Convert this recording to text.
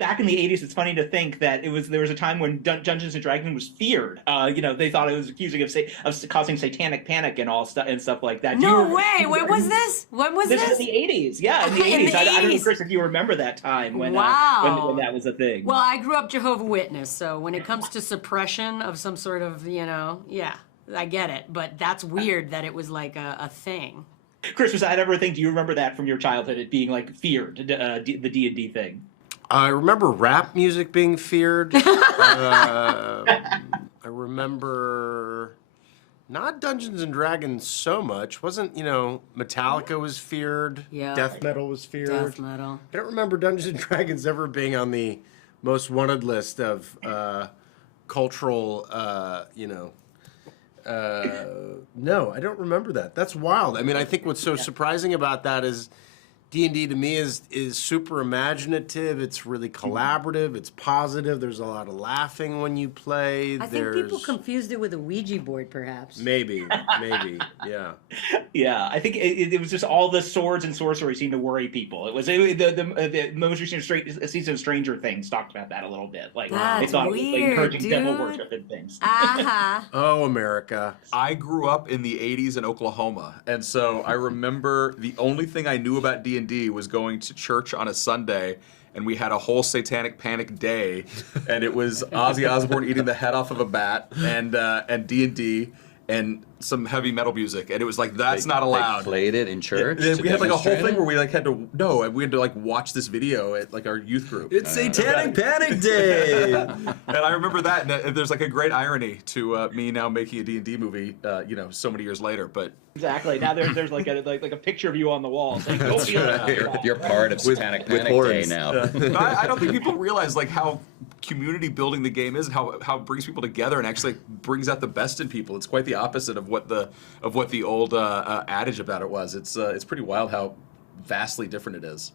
back in the 80s, it's funny to think that there was a time when Dungeons and Dragons was feared. They thought it was accusing of causing satanic panic and all stuff and stuff like that. No way! When was this? When was This this? is in the 80s. Yeah, in the In 80s. the I don't know, 80s. Chris, if you remember that time when Wow. that was a thing. Well, I grew up Jehovah's Witness, so when it comes to suppression of some sort of, yeah, I get it. But that's weird that it was like a thing. Chris, was that ever a thing? Do you remember that from your childhood? It being like feared, the D&D thing. I remember rap music being feared. I remember not Dungeons and Dragons so much. Wasn't, Metallica was feared. Yeah. Death metal was feared. Death metal. I don't remember Dungeons and Dragons ever being on the most wanted list of cultural, no, I don't remember that. That's wild. I mean, I think what's so surprising about that is D&D to me is super imaginative. It's really collaborative. It's positive. There's a lot of laughing when you play. I think people confused it with a Ouija board, perhaps. Maybe, yeah. Yeah, I think it was just all the swords and sorcery seemed to worry people. It was the most recent season of Stranger Things talked about that a little bit. Like That's they thought it was like, weird, encouraging devil dude. worship and things. Uh-huh. Oh, America. I grew up in the 80s in Oklahoma, and so I remember the only thing I knew about D&D was going to church on a Sunday, and we had a whole Satanic Panic day, and it was Ozzy Osbourne eating the head off of a bat, and D&D, and some heavy metal music, and it was like that's not allowed. They played it in church. Yeah, to we had like a whole demonstrate thing it? where we had to like watch this video at like our youth group. It's Satanic Panic Day. And I remember that, and there's like a great irony to me now making a D&D movie, so many years later. But Exactly. Now there's like a picture of you on the wall saying, "Go feel it." You're part of Satanic with Panic Day horns. now. but I don't think people realize like how community building the game is, and how it brings people together and actually brings out the best in people. It's quite the opposite of what the old adage about it was. It's pretty wild how vastly different it is.